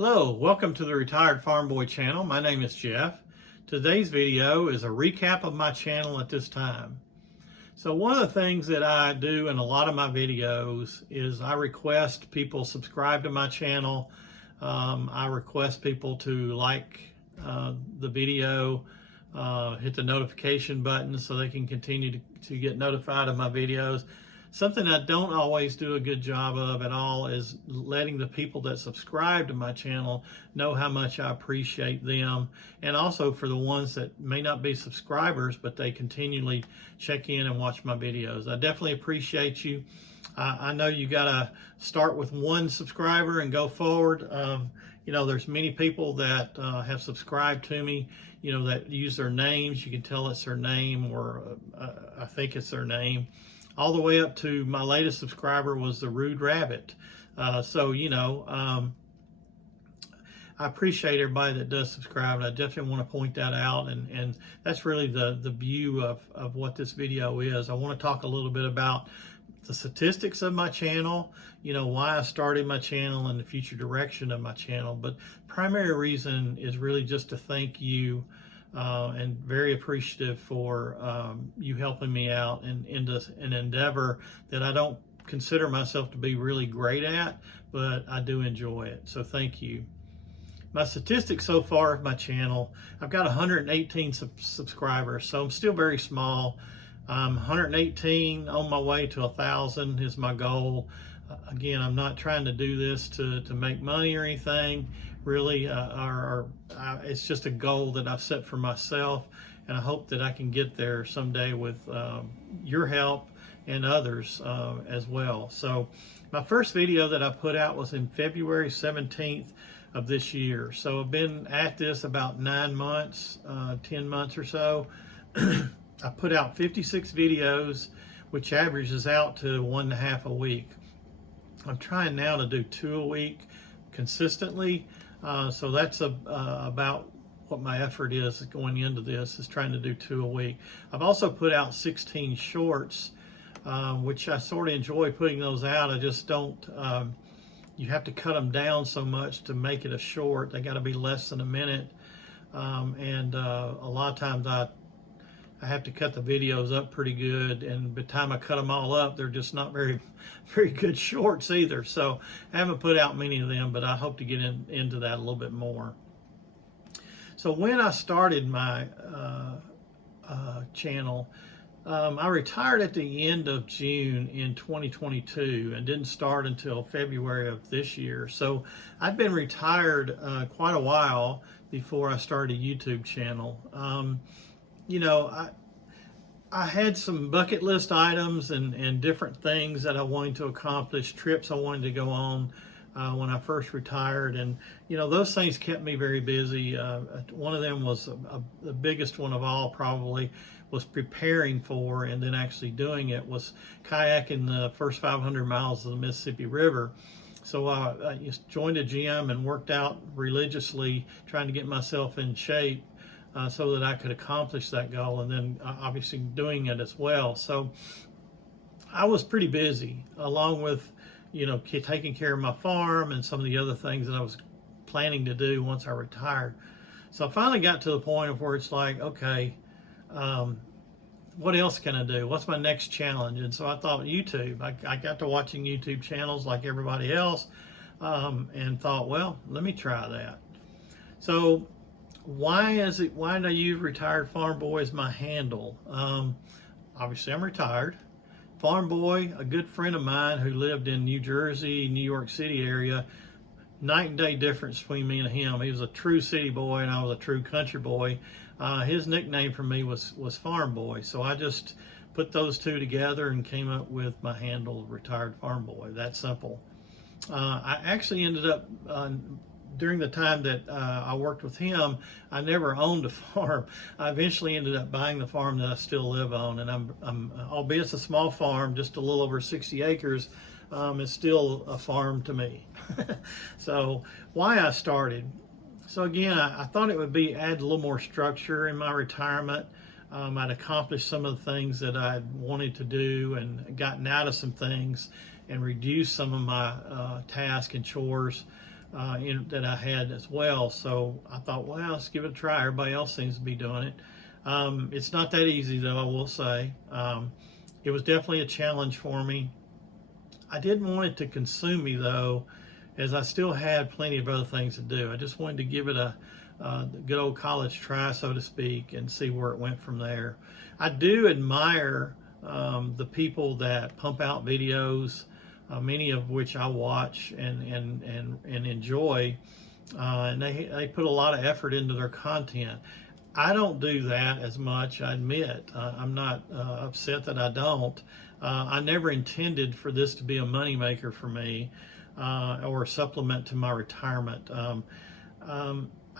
Hello, welcome to the Retired Farm Boy channel. My name is Jeff. Today's video is a recap of my channel at this time. So one of the things that I do in a lot of my videos is I request people subscribe to my channel. I request people to like the video, hit the notification button so they can continue to get notified of my videos. Something I don't always do a good job of at all is letting the people that subscribe to my channel know how much I appreciate them, and also for the ones that may not be subscribers but they continually check in and watch my videos. I definitely appreciate you. I know you gotta start with one subscriber and go forward. There's many people that have subscribed to me, that use their names. You can tell it's their name, or I think it's their name. All the way up to my latest subscriber was the Rude Rabbit. I appreciate everybody that does subscribe, and I definitely want to point that out. And that's really the view of what this video is. I want to talk a little bit about the statistics of my channel, why I started my channel and the future direction of my channel. But primary reason is really just to thank you. And very appreciative for you helping me out in an endeavor that I don't consider myself to be really great at, but I do enjoy it. So thank you. My statistics so far of my channel, I've got 118 subscribers, so I'm still very small. 118, on my way to 1,000 is my goal. Again, I'm not trying to do this to make money or anything. Really, it's just a goal that I've set for myself, and I hope that I can get there someday with your help and others as well. So my first video that I put out was in February 17th of this year. So I've been at this about 9 months, 10 months or so. I put out 56 videos, which averages out to 1.5 a week. I'm trying now to do 2 a week consistently. So that's about what my effort is going into this, is trying to do 2 a week. I've also put out 16 shorts, which I sort of enjoy putting those out. I just don't, you have to cut them down so much to make it a short. They got to be less than a minute. A lot of times I have to cut the videos up pretty good, and by the time I cut them all up, they're just not very good shorts either. So I haven't put out many of them, but I hope to get into that a little bit more. So when I started my channel, I retired at the end of June in 2022 and didn't start until February of this year. So I'd been retired quite a while before I started a YouTube channel. I had some bucket list items and different things that I wanted to accomplish, trips I wanted to go on when I first retired. And, those things kept me very busy. One of them was the biggest one of all, probably, was preparing for and then actually doing it, was kayaking the first 500 miles of the Mississippi River. So I joined a gym and worked out religiously, trying to get myself in shape so that I could accomplish that goal, and then obviously doing it as well. So I was pretty busy, along with, taking care of my farm and some of the other things that I was planning to do once I retired. So I finally got to the point of where it's like, okay, what else can I do? What's my next challenge? And so I thought YouTube. I got to watching YouTube channels like everybody else, and thought, well, let me try that. So why did I use Retired Farm Boy as my handle? Obviously I'm retired. Farm Boy, a good friend of mine who lived in New Jersey, New York City area, night and day difference between me and him. He was a true city boy and I was a true country boy. His nickname for me was Farm Boy. So I just put those two together and came up with my handle, Retired Farm Boy. That simple. I actually ended up, during the time that I worked with him, I never owned a farm. I eventually ended up buying the farm that I still live on, and I'm albeit it's a small farm, just a little over 60 acres, it's still a farm to me. So why I started. So again, I thought it would be add a little more structure in my retirement. I'd accomplished some of the things that I wanted to do and gotten out of some things and reduced some of my tasks and chores. that I had as well. So I thought, well, let's give it a try. Everybody else seems to be doing it. It's not that easy, though, I will say. It was definitely a challenge for me. I didn't want it to consume me, though, as I still had plenty of other things to do. I just wanted to give it a good old college try, so to speak, and see where it went from there. I do admire the people that pump out videos, many of which I watch and enjoy, and they put a lot of effort into their content. I don't do that as much, I admit. I'm not upset that I don't. I never intended for this to be a moneymaker for me or a supplement to my retirement.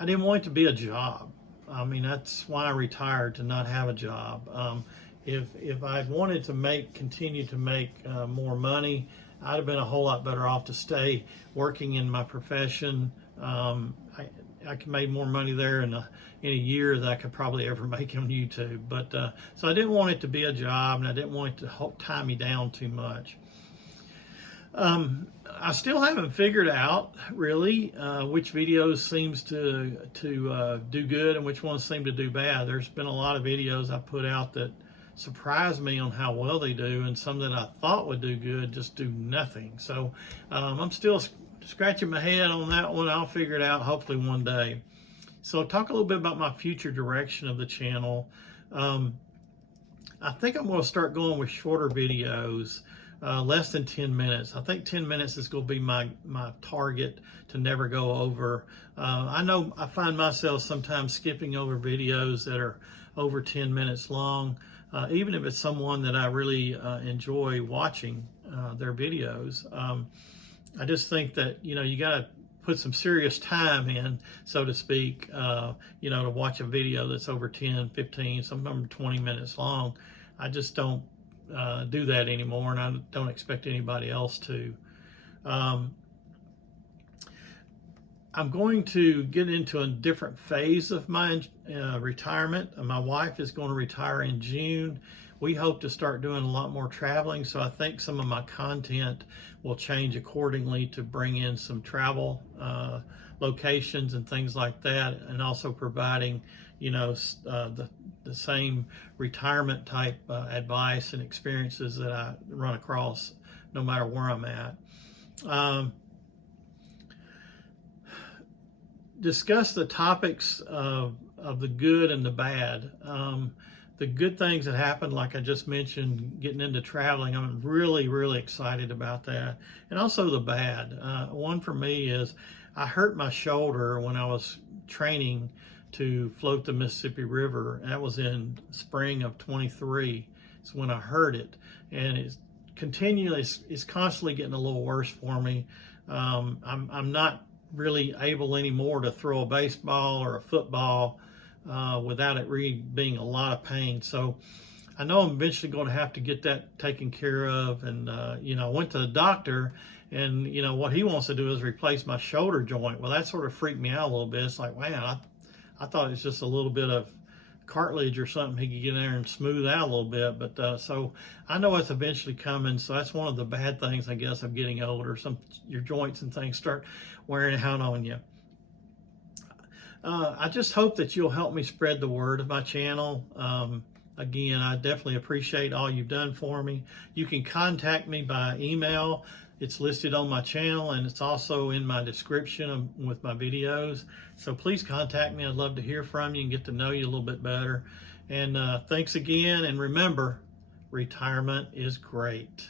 I didn't want it to be a job. I mean, that's why I retired, to not have a job. If I wanted to continue to make more money, I'd have been a whole lot better off to stay working in my profession. I could make more money there in a year than I could probably ever make on YouTube. But so I didn't want it to be a job, and I didn't want it to tie me down too much. I still haven't figured out really which videos seems to do good and which ones seem to do bad. There's been a lot of videos I put out that surprise me on how well they do, and some that I thought would do good just do nothing. So I'm still scratching my head on that one. I'll figure it out hopefully one day. So I'll talk a little bit about my future direction of the channel. I think I'm going to start going with shorter videos, less than 10 minutes. I think 10 minutes is going to be my target to never go over. I know I find myself sometimes skipping over videos that are over 10 minutes long, even if it's someone that I really enjoy watching their videos. I just think that, you got to put some serious time in, so to speak, to watch a video that's over 10, 15, sometimes 20 minutes long. I just don't do that anymore, and I don't expect anybody else to. I'm going to get into a different phase of my retirement. My wife is going to retire in June. We hope to start doing a lot more traveling, so I think some of my content will change accordingly to bring in some travel locations and things like that, and also providing, the same retirement type advice and experiences that I run across no matter where I'm at. Discuss the topics of the good and the bad. The good things that happened, like I just mentioned, getting into traveling, I'm really, really excited about that. And also the bad. One for me is I hurt my shoulder when I was training to float the Mississippi River. That was in spring of 23. It's when I hurt it. And it's constantly getting a little worse for me. I'm not really able anymore to throw a baseball or a football without it really being a lot of pain. So I know I'm eventually going to have to get that taken care of. And, I went to the doctor, and, what he wants to do is replace my shoulder joint. Well, that sort of freaked me out a little bit. It's like, wow, I thought it was just a little bit of cartilage or something he could get in there and smooth out a little bit. But so I know it's eventually coming. So that's one of the bad things, I guess, of getting older. Your joints and things start wearing out on you. I just hope that you'll help me spread the word of my channel. Again, I definitely appreciate all you've done for me. You can contact me by email. It's listed on my channel, and it's also in my description with my videos. So please contact me. I'd love to hear from you and get to know you a little bit better. And thanks again. And remember, retirement is great.